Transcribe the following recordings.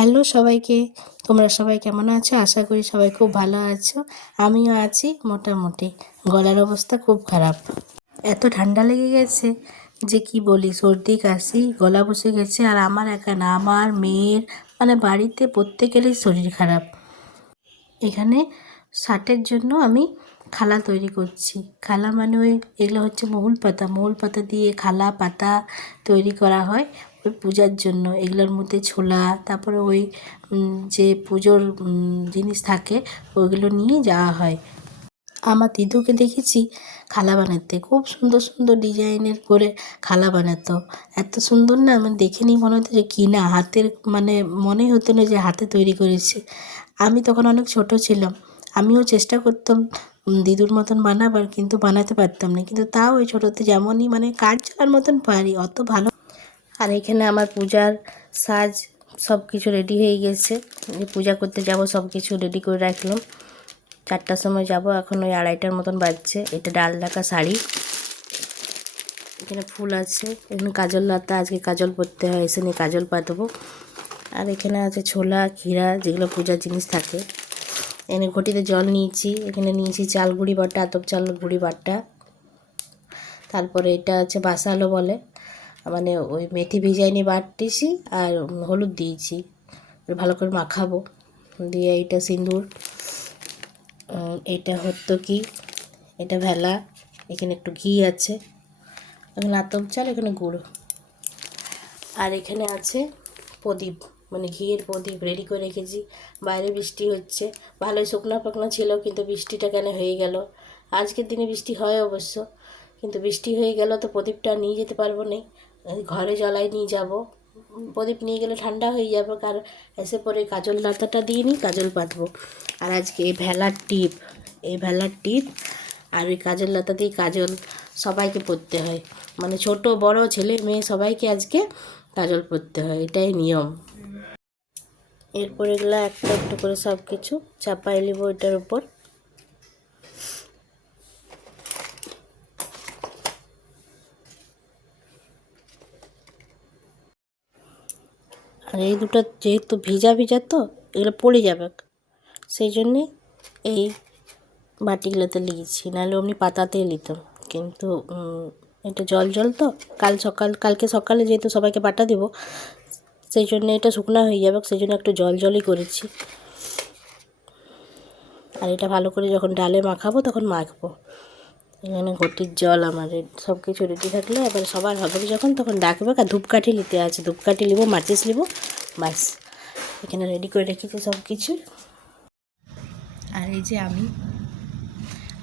Hello সবাইকে, তোমরা সবাই কেমন আছো? আশা করি সবাই খুব ভালো আছো। আমিও আছি মোটামুটি। গলার অবস্থা খুব খারাপ। এত ঠান্ডা লেগে গেছে যে কি বলি, সর্দি, কাশি, গলা বসে গেছে আর আমার একা না, আমার মেয়ের মানে বাড়িতে প্রত্যেকেরই শরীর খারাপ। এখানে শার্টের জন্য আমি খালা তৈরি করছি। খালা মানে ওই এগুলো হচ্ছে মহুল পাতা। মহুল পাতা দিয়ে খালা পাতা তৈরি করা হয়। ওই পূজার জন্য, এগুলোর মধ্যে ছোলা, তারপরে ওই যে পুজোর জিনিস থাকে, ওইগুলো নিয়ে যাওয়া হয়। আমার দিদুকে দেখেছি খালা বানাতে, খুব সুন্দর সুন্দর ডিজাইনের করে খালা বানাতো। এত সুন্দর না মানে দেখে নিই মনে হতো যে কিনা হাতের মানে মনে হতো না যে হাতে তৈরি করেছে। আমি তখন অনেক ছোট ছিলাম, আমিও চেষ্টা করতাম দিদুর মতন বানাবার, কিন্তু বানাতে পারতাম না। কিন্তু তাও ওই ছোটোতে যেমনই মানে কাজ চলার মতন পারি, অত ভালো আর এখানে আমার পূজার সাজ সব কিছু রেডি হয়ে গেছে। পূজা করতে যাব সব কিছু রেডি করে রাখলাম। চারটার সময় যাব, এখন ওই আড়াইটার মতন বাজছে। এটা ডাল ঢাকা শাড়ি। এখানে ফুল আছে। এখানে কাজল লাতা, আজকে কাজল পরতে হয়, এসে নিয়ে কাজল পাতবো। আর এখানে আছে ছোলা, ক্ষীরা, যেগুলো পূজার জিনিস থাকে। এখানে ঘটিতে জল নিয়েছি। এখানে নিয়েছি চাল গুঁড়ি বাটা, আতপ চাল গুঁড়ি বাটা। তারপরে এটা আছে বাসালো বলে। মানে ওই মেথি ভিজাইনি বাটতেছি আর হলুদ দিয়েছি। ভালো করে মাখাবো। দিয়ে এইটা সিঁদুর। এটা হতো কি? এটা ভেলা। এখানে একটু ঘি আছে। এখানে আতপ চাল, এখানে গুঁড়ো। আর এখানে আছে প্রদীপ। মানে ঘিয়ের প্রদীপ রেডি করে রেখেছি। বাইরে বৃষ্টি হচ্ছে। ভালোই শুকনো পাকনা ছিল, কিন্তু বৃষ্টিটা কেন হয়ে গেল? আজকের দিনে বৃষ্টি হয় অবশ্য। কিন্তু বৃষ্টি হয়ে গেল তো প্রদীপটা নিয়ে যেতে পারব না। ঘরে জ্বলাই নিয়ে যাব। প্রদীপ নিয়ে গেলে ঠান্ডা হয়ে যাবে কারণ এসে পরে কাজল লাতাটা দিয়ে নিই, কাজল পাতবো আর আজকে এই ভেলার টিপ, এই ভেলার টিপ আর ওই কাজল লতা দিয়ে কাজল সবাইকে পরতে হয়। মানে ছোট, বড়, ছেলে, মেয়ে সবাইকে আজকে কাজল পরতে হয়, এটাই নিয়ম। এরপর এগুলো একটা একটু করে সব কিছু চাপাই নিব এটার উপর। আর এই দুটো যেহেতু ভিজা ভিজা তো, এগুলো পড়ে যাবে। সেই জন্যে এই বাটিগুলোতে লিখেছি। নাহলে অমনি পাতাতেই নিতাম কিন্তু এটা জল জল তো, কাল সকাল, কালকে সকালে যেহেতু সবাইকে পাটা দেবো, সেই জন্য এটা শুকনো হয়ে যাবে। সেই জন্য একটু জল জলই করেছি। আর এটা ভালো করে যখন ডালে মাখাবো, তখন মাখবো। এখানে ঘটির জল আমার সব কিছু রেডি থাকলে, এবার সবার হবে যখন, তখন ডাকবে আর ধূপকাঠি নিতে আছে, ধূপকাঠি নিবো, মাচিস নিবো, বাস। এখানে রেডি করে রেখেছি সব কিছু আর এই যে আমি,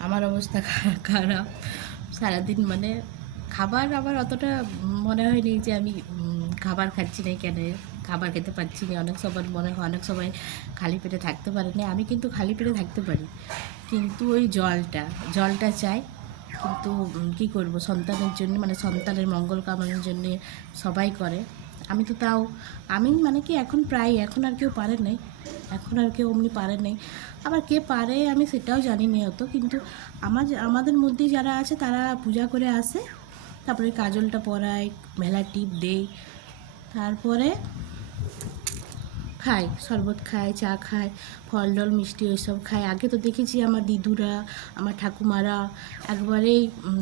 আমার অবস্থা খারাপ। সারাদিন মানে খাবার আবার অতটা মনে হয়নি যে আমি খাবার খাচ্ছি না কেন, খাবার খেতে পারছি না। অনেক সময় মনে হয়, অনেক সময় খালি পেটে থাকতে পারি না। আমি কিন্তু খালি পেটে থাকতে পারি। কিন্তু ওই জলটা জলটা চাই। কিন্তু কী করব? সন্তানের জন্য মানে সন্তানের মঙ্গল কামনার জন্য সবাই করে। আমি তো তাও, আমি মানে কি এখন প্রায় এখন আর কেউ পারে নাই। এখন আর কেউ অমনি পারে নাই। আবার কে পারে আমি সেটাও জানি না অত, কিন্তু আমার আমাদের মধ্যে যারা আছে, তারা পূজা করে আসে। তারপরে কাজলটা পরায় মেলা টিপ দেই তারপরে খায়, শরবত খায়, চা খায় ফল ডল মিষ্টি ওইসব খায়। আগে তো দেখেছি আমার দিদুরা, আমার ঠাকুমারা একবারেই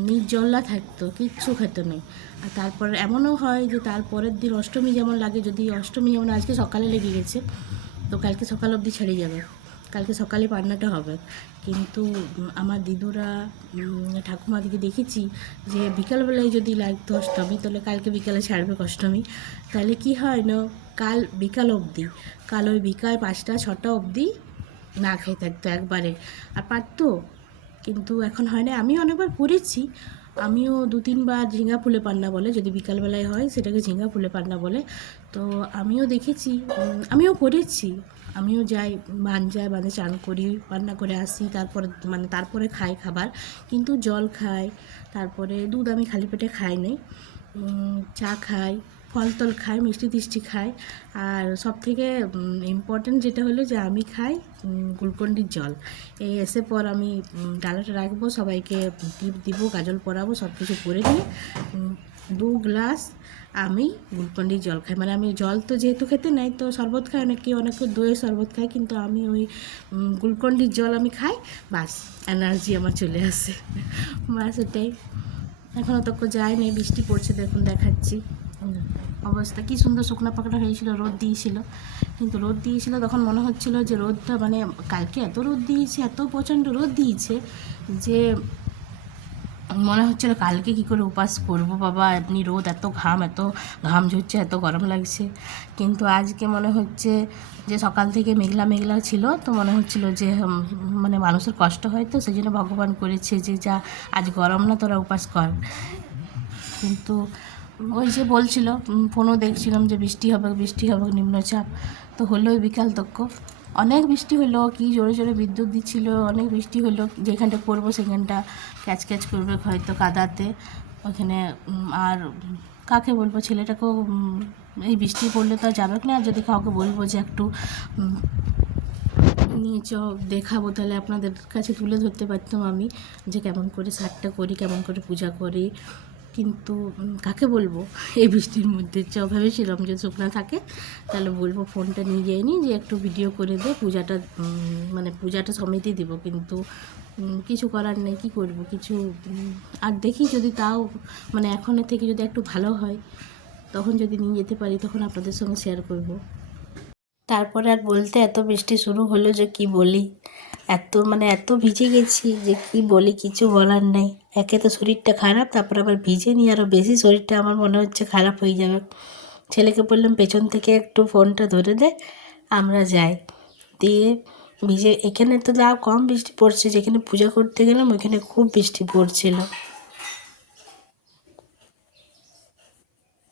নির্জল্লা থাকতো, কিচ্ছু খেত নেই আর তারপর এমনও হয় যে তারপরের দিন অষ্টমী যেমন লাগে, যদি অষ্টমী যেমন আজকে সকালে লেগে গেছে, তো কালকে সকাল অবধি ছেড়ে যাবে। কালকে সকালে পান্নাটা হবে। কিন্তু আমার দিদুরা ঠাকুমাদিকে দেখেছি যে বিকালবেলায় যদি লাগতো অষ্টমী তাহলে কালকে বিকালে ছাড়বে অষ্টমী তাহলে কি হয় না, কাল বিকাল অবধি, কাল ওই বিকাল পাঁচটা, ছটা অবধি না খেয়ে থাকতো একবারে। আর পারতো, কিন্তু এখন হয় না। আমি অনেকবার করেছি আমিও দু তিনবার ঝিঙ্গা ফুলে পান্না বলে, যদি বিকালবেলায় হয় সেটাকে ঝিঙ্গা ফুলে পান্না বলে। তো আমিও দেখেছি আমিও করেছি। আমিও যাই বান যাই বানে চান করি পান্না করে আসি, তারপরে মানে তারপরে খাই খাবার। কিন্তু জল খাই, তারপরে দুধ আমি খালি পেটে খাই নাই। চা খাই ফল টল খাই, মিষ্টি টিষ্টি খাই। আর সব থেকে ইম্পর্টেন্ট যেটা হলো যে আমি খাই গ্লুকন্ডির জল। এই এসে পর আমি ডালাটা রাখব, সবাইকে টিপ দিব গাজল পরাবো সব কিছু করে দিয়ে দু গ্লাস আমি গ্লুকন্ডির জল খাই। মানে আমি জল তো যেহেতু খেতে নাই, তো শরবত খাই, অনেকে অনেকে দইয়ের শরবত খাই কিন্তু আমি ওই গ্লুকন্ডির জল আমি খাই, বাস এনার্জি আমার চলে আসে। বাস এটাই। এখনও তক যায়নি, বৃষ্টি পড়ছে, দেখুন, দেখাচ্ছি। অবস্থা। কি সুন্দর শুকনো পাকড়া হয়েছিল, রোদ দিয়েছিল। কিন্তু রোদ দিয়েছিল, তখন মনে হচ্ছিল যে রোদটা মানে কালকে এত রোদ দিয়েছে, এত প্রচণ্ড রোদ দিয়েছে যে মনে হচ্ছিল কালকে কি করে উপাস করব বাবা, এমনি রোদ, এত ঘাম এত ঘাম ঝরছে, এত গরম লাগছে। কিন্তু আজকে মনে হচ্ছে যে সকাল থেকে মেঘলা মেঘলা ছিল, তো মনে হচ্ছিল যে মানে মানুষের কষ্ট হয় তো সেই জন্য ভগবান করেছে যে যা, আজ গরম না, তোরা উপাস কর। কিন্তু ওই যে বলছিল ফোনও দেখছিলাম যে বৃষ্টি হবে বৃষ্টি হবে, নিম্নচাপ। তো হলো ওই বিকাল তক্ক। অনেক বৃষ্টি হলো, কি জোরে জোরে বিদ্যুৎ দিচ্ছিল, অনেক বৃষ্টি হলো। যেখানটা পড়ব সেখানটা ক্যাচ ক্যাচ করবে হয়তো কাদাতে। ওখানে আর কাকে বলব, ছেলেটাকেও এই বৃষ্টি পড়লে তো যাবে না। আর যদি কাউকে বলব যে একটু নিয়ে চ দেখাবো, তাহলে আপনাদের কাছে তুলে ধরতে পারতাম আমি যে কেমন করে সারটা করি, কেমন করে পূজা করি। কিন্তু কাকে বলব? এই বৃষ্টির মধ্যে চ ভেবেছিলাম যে শুকনা থাকে, তাহলে বলব ফোনটা নিয়ে যাইনি যে একটু ভিডিও করে দে, পূজাটা মানে পূজাটা সমিতি দিব। কিন্তু কিছু করার নেই, কী করব? কিছু আর দেখি যদি তাও মানে এখনের থেকে যদি একটু ভালো হয়, তখন যদি নিয়ে যেতে পারি, তখন আপনাদের সঙ্গে শেয়ার করব। তারপরে আর বলতে এত বৃষ্টি শুরু হলো যে কি বলি? এত মানে এত ভিজে গেছি যে কি বলি, কিছু বলার নেই। একে তো শরীরটা খারাপ, তারপর আবার ভিজে নিয়ে আরও বেশি শরীরটা আমার মনে হচ্ছে খারাপ হয়ে যাবে। ছেলেকে বললাম, পেছন থেকে একটু ফোনটা ধরে দে, আমরা যাই। দিয়ে ভিজে, এখানে তো যা কম বৃষ্টি পড়ছে, যেখানে পূজা করতে গেলাম ওইখানে খুব বৃষ্টি পড়ছিল।